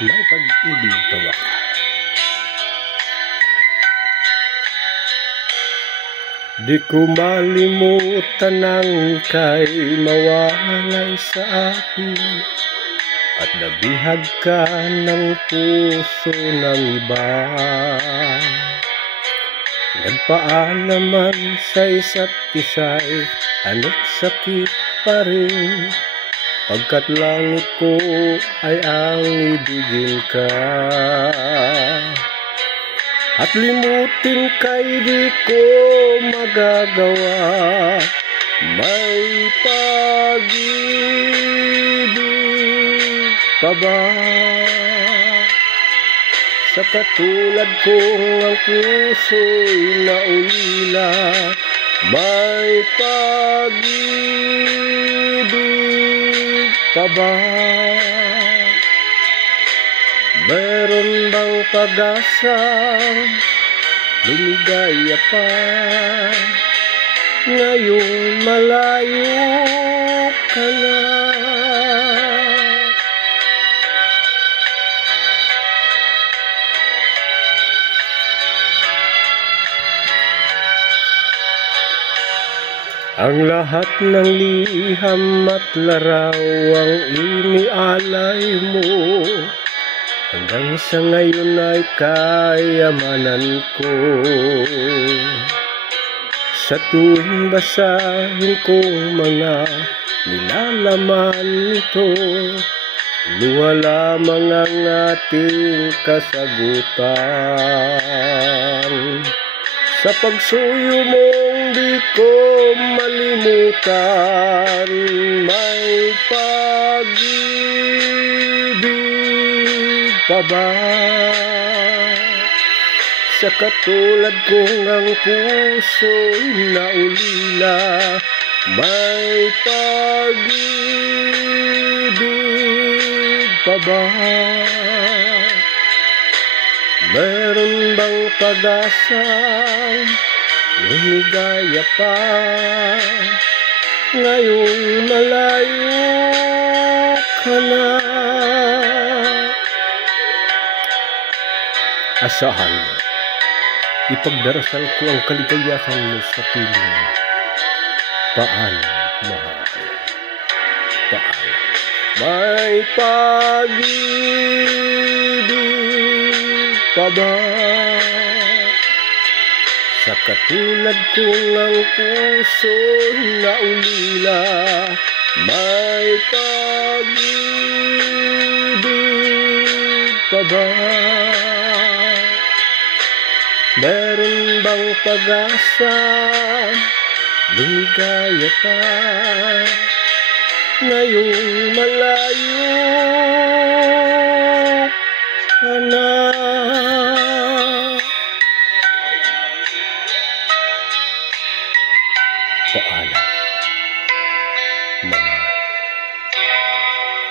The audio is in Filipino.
May pag-ibig pa ba? Di ko malimutan ang kay mawalay sa akin, at nabihag ka ng puso ng iba. Nagpaalaman sa isa't isa'y ano't sakit pa rin, pagkat langit ko ay ang ibigin ka. At limutin ka'y di ko magagawa. May pag-ibig pa ba sa katulad kong ang puso'y naulila? May pag-ibig pa ba? Meron bang pag-asa? Lumigaya pa ngayong malayo ka na. Ang lahat ng liham at laraw ang inialay mo, hanggang sa ngayon ay kayamanan ko. Sa tuwing basahin kong mga nilalaman nito, luha lamang ang ating kasagutan. Sa pagsuyo mong di ko malimutan, may pag-ibig pa ba sa katulad kong ang puso'y naulila? May pag-ibig pa ba? Meron bang pag-asa? Lumigaya pa ngayong malayo ka na. Asahan mo, ipagdarasal ko ang kaligayahan mo sa piling mo. Paalam, mahal. Paalam. May pag-ibig pa ba sa katulad kong ang puso naulila? May pag-ibig pa ba? Meron bang pag-asa? Lumigaya pa ngayong malayo ka na. Paalam.